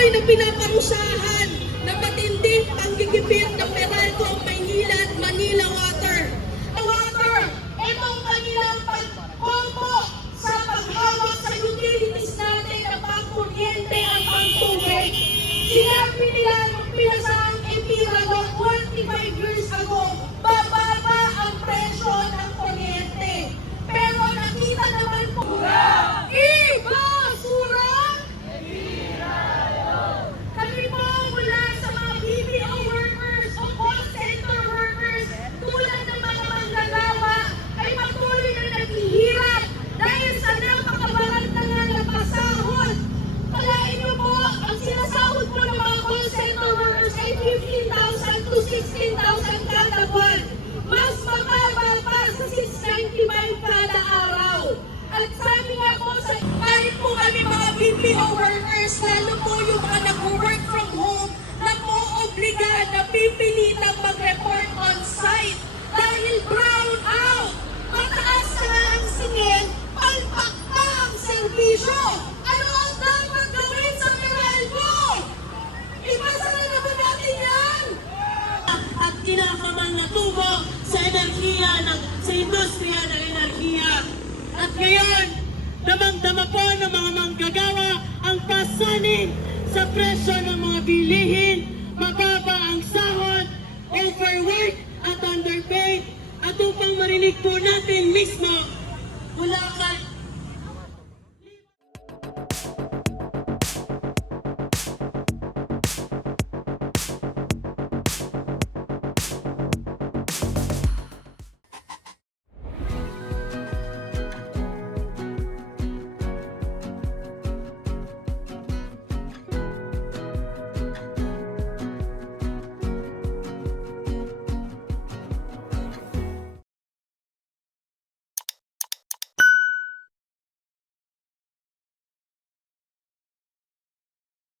patuloy na pinaparusahan na matinding panggigipit ng Meralco, Maynila at Manila Water. Itong kanilang pagkompo sa paghawak sa utilities natin na pangkuryente at pangtubig. Sinabi nila nung pinasaan Empira 25 years ago, bababa ang presyo ng kuryente. Pero nakita naman po, basura! Kami po mula sa mga BPO workers o call center workers tulad ng mga manggagawa ay patuloy na naghihirap dahil sa napakabalat na nga ng pasahod. Kalain niyo po, ang sinasahod po ng mga call center workers ay 15,000 to 16,000 kada buwan. Mas mababa pa sa 695 kada araw. At sabi nga po, kahit po kami mga BPO workers, lalo po yung mga nag-work from home, na po obligan na pipilitang mag-report on site dahil brown out. Mataas na ang singil, palpak pa ang serbisyo. Ano ang dapat gawin sa Meralco? Ipasa na ba natin yan? At kinakaman na tubo sa enerhiya, sa industriya ng enerhiya. At ngayon, damang-dama po ng mga manggagawa ang pasanin sa presyo ng mga bilihin, mababa ang sahod, overwork at underpaid. At upang marinig po natin mismo mula kay